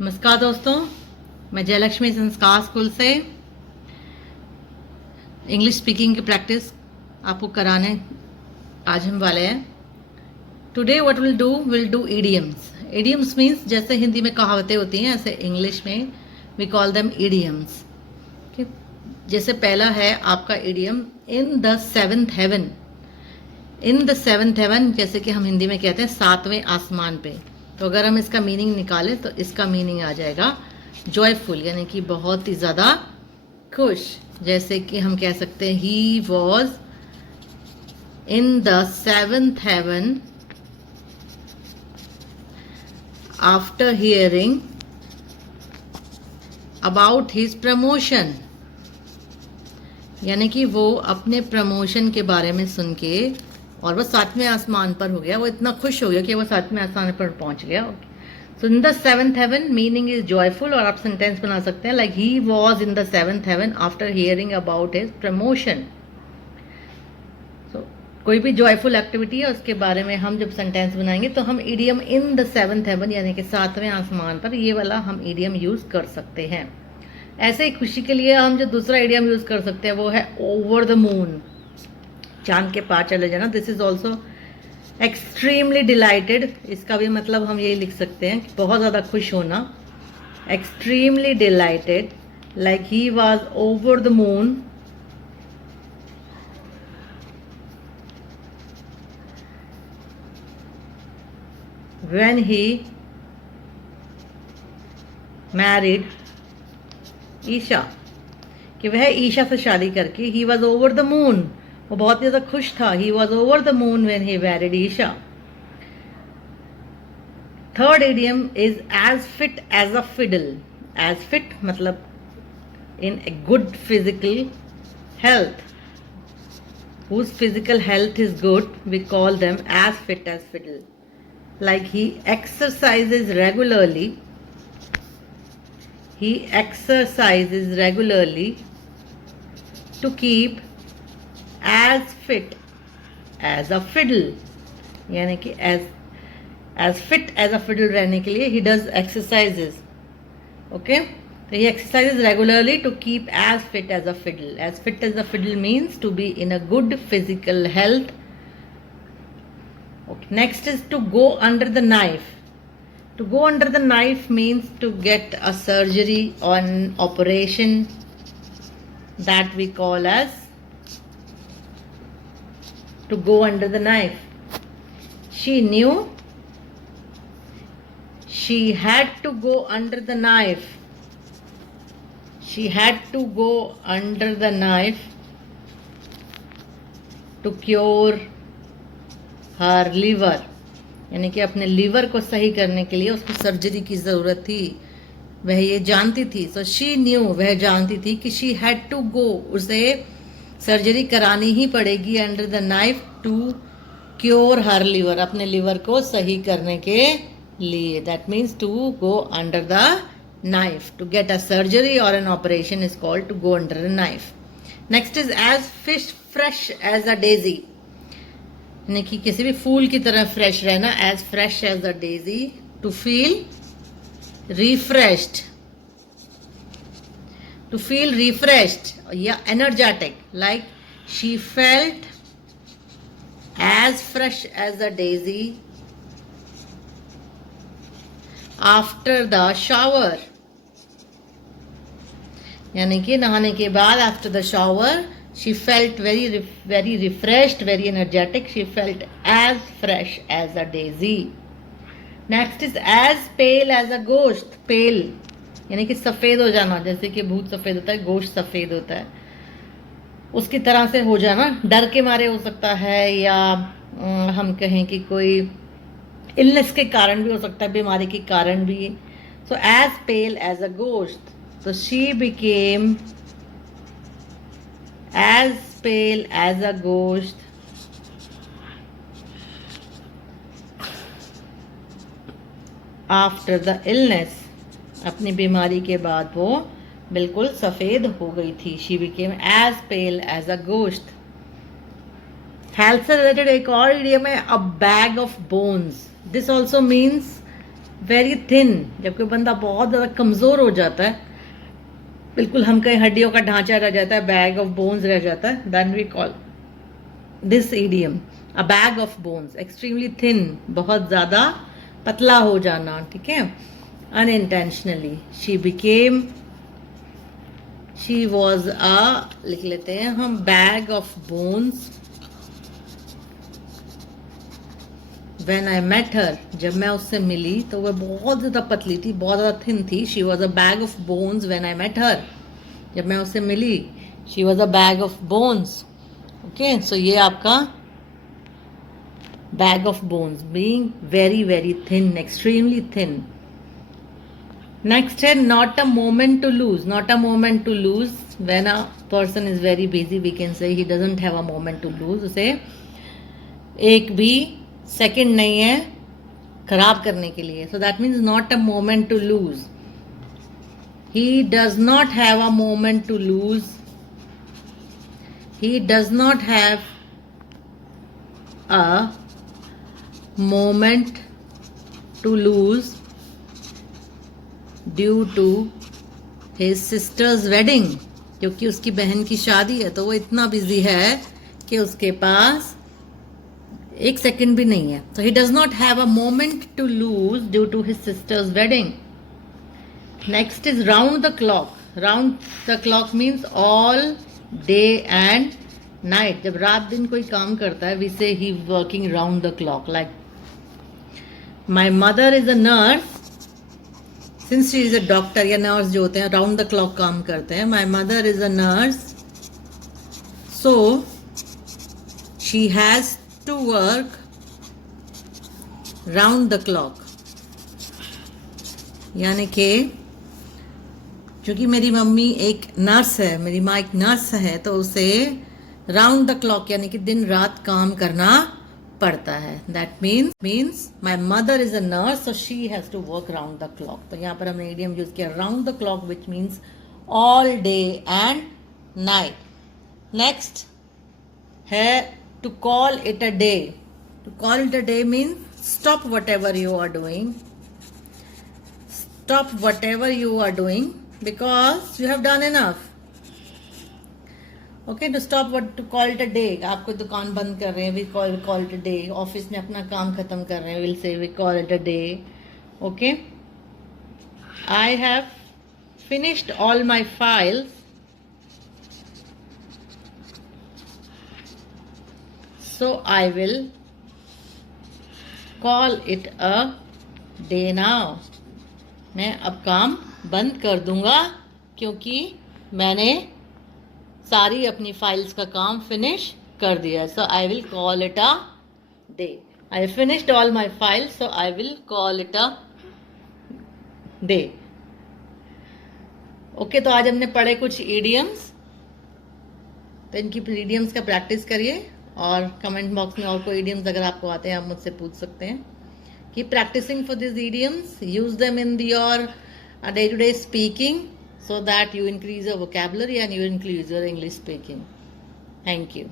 नमस्कार दोस्तों, मैं जयलक्ष्मी संस्कार स्कूल से इंग्लिश स्पीकिंग की प्रैक्टिस आपको कराने आज हम वाले हैं। Today what will do idioms. Idioms means जैसे हिंदी में कहावतें होती हैं ऐसे इंग्लिश में वी कॉल देम इडियम्स। जैसे पहला है आपका idiom in the seventh heaven. In the seventh heaven जैसे कि हम हिंदी में कहते हैं सातवें आसमान पे। तो अगर हम इसका मीनिंग निकालें तो इसका मीनिंग आ जाएगा जॉयफुल, यानी कि बहुत ही ज़्यादा खुश। जैसे कि हम कह सकते हैं he was in the seventh heaven after hearing about his promotion, यानी कि वो अपने प्रमोशन के बारे में सुन के और वो सातवें आसमान पर हो गया, वो इतना खुश हो गया कि वो सातवें आसमान पर पहुंच गया। So in the seventh heaven meaning is joyful, और आप सेंटेंस बना सकते हैं like he was in the seventh heaven after hearing about his promotion. So कोई भी जॉयफुल एक्टिविटी है उसके बारे में हम जब सेंटेंस बनाएंगे तो हम idiom in the seventh heaven यानी कि सातवें आसमान पर, ये वाला हम इडियम यूज कर सकते हैं। ऐसे ही खुशी के लिए हम जो दूसरा इडियम यूज कर सकते हैं वो है ओवर द मून, चांद के पार चले जाना। This is also extremely dilated, इसका भी मतलब हम यही लिख सकते हैं कि बहुत ज़्यादा खुश होना। Extremely delighted like he was over the moon when he married Isha, कि वह ईशा से शादी करके he was over the moon, वो बहुत ज़्यादा खुश था। He was over the moon when he married Isha. Third idiom is as fit as a fiddle. As fit मतलब in a good physical health, whose physical health is good, we call them as fit as fiddle. Like he exercises regularly, he exercises regularly to keep as fit as a fiddle, यानी कि as fit as a fiddle रहने के लिए he does exercises. Okay, so he exercises regularly to keep as fit as a fiddle. As fit as a fiddle means to be in a good physical health. Okay, next is to go under the knife. To go under the knife means to get a surgery or an operation that we call as to go under the knife. She knew she had to go under the knife. She had to go under the knife to cure her liver, यानी कि अपने liver को सही करने के लिए उसको surgery की ज़रूरत थी, वह ये जानती थी। सो शी न्यू, वह जानती थी कि शी हैड टू गो, उसे सर्जरी करानी ही पड़ेगी under the knife to cure her liver, अपने लीवर को सही करने के लिए। That means to go under the knife, to get a surgery और an operation is called to go under the knife. Next is as fish fresh as a daisy, यानी कि किसी भी फूल की तरह फ्रेश रहना, as fresh as a daisy. To feel refreshed, to feel refreshed या energetic, like she felt as fresh as a daisy after the shower, यानी कि नहाने के बाद after the shower she felt very refreshed, very energetic. She felt as fresh as a daisy. Next is as pale as a ghost. Pale यानी कि सफ़ेद हो जाना, जैसे कि भूत सफ़ेद होता है, गोश्त सफ़ेद होता है, उसकी तरह से हो जाना। डर के मारे हो सकता है, या हम कहें कि कोई इलनेस के कारण भी हो सकता है, बीमारी के कारण भी। So as pail as a गोश्त, so she became as pale as a ghost after the illness. अपनी बीमारी के बाद वो बिल्कुल सफ़ेद हो गई थी। She became as pale as a ghost. Health से रिलेटेड एक और इडियम है, अ bag of bones. This also means very thin, जब कोई बंदा बहुत ज़्यादा कमज़ोर हो जाता है, बिल्कुल हम कहीं हड्डियों का ढांचा रह जाता है, बैग ऑफ बोन्स रह जाता है, then we call this idiom a bag of bones, extremely thin, बहुत ज़्यादा पतला हो जाना, ठीक है। अनइंटेंशनली शी वॉज लिख लेते हैं हम, bag of bones When I met her, जब मैं उससे मिली तो वह बहुत ज़्यादा पतली थी, बहुत ज़्यादा थिन थी. She was a bag of bones when I met her. जब मैं उससे मिली, she was a bag of bones. Okay, so ये आपका bag of bones, being very very thin, extremely thin. Next है not a moment to lose. Not a moment to lose. When a person is very busy, we can say he doesn't have a moment to lose. उसे एक भी second नहीं है खराब करने के लिए. So that means not a moment to lose. He does not have a moment to lose. He does not have a moment to lose due to his sister's wedding. क्योंकि उसकी बहन की शादी है तो वो इतना बिजी है कि उसके पास एक सेकंड भी नहीं है. तो he does not have a moment to lose due to his sister's wedding. Next is round the clock. Round the clock means all day and night. जब रात दिन कोई काम करता है, we say he working round the clock. Like my mother is a nurse, since she is a doctor या nurse जो होते हैं राउंड द क्लॉक काम करते हैं. My mother is a nurse, so she has to work round the clock. यानी कि क्योंकि मेरी मम्मी एक नर्स है, मेरी माँ एक नर्स है, तो उसे राउंड द क्लॉक यानी कि दिन रात काम करना पड़ता है. That means my mother is a nurse, so she has to work round the clock. तो यहाँ पर हमने इडियम यूज किया round the clock, which means all day and night. Next है to call it a day. To call it a day means stop whatever you are doing. Stop whatever you are doing because you have done enough. Okay, to stop to call it a day. आपको दुकान बंद कर रहे हैं, we call it a day. Office में अपना काम खत्म कर रहे हैं, we'll say we call it a day. Okay. I have finished all my files. So I will call it a day now. मैं अब काम बंद कर दूंगा क्योंकि मैंने सारी अपनी फाइल्स का काम फिनिश कर दिया. So I will call it a day. I finished all my files, so I will call it a day. Okay, तो आज हमने पढ़े कुछ इडियम्स. तो इनकी इडियम्स का प्रैक्टिस करिए और कमेंट बॉक्स में और कोई इडियम्स अगर आपको आते हैं आप मुझसे पूछ सकते हैं. Keep practicing for this idioms, use them in your day to day speaking so that you increase your vocabulary and you increase your English speaking. Thank you.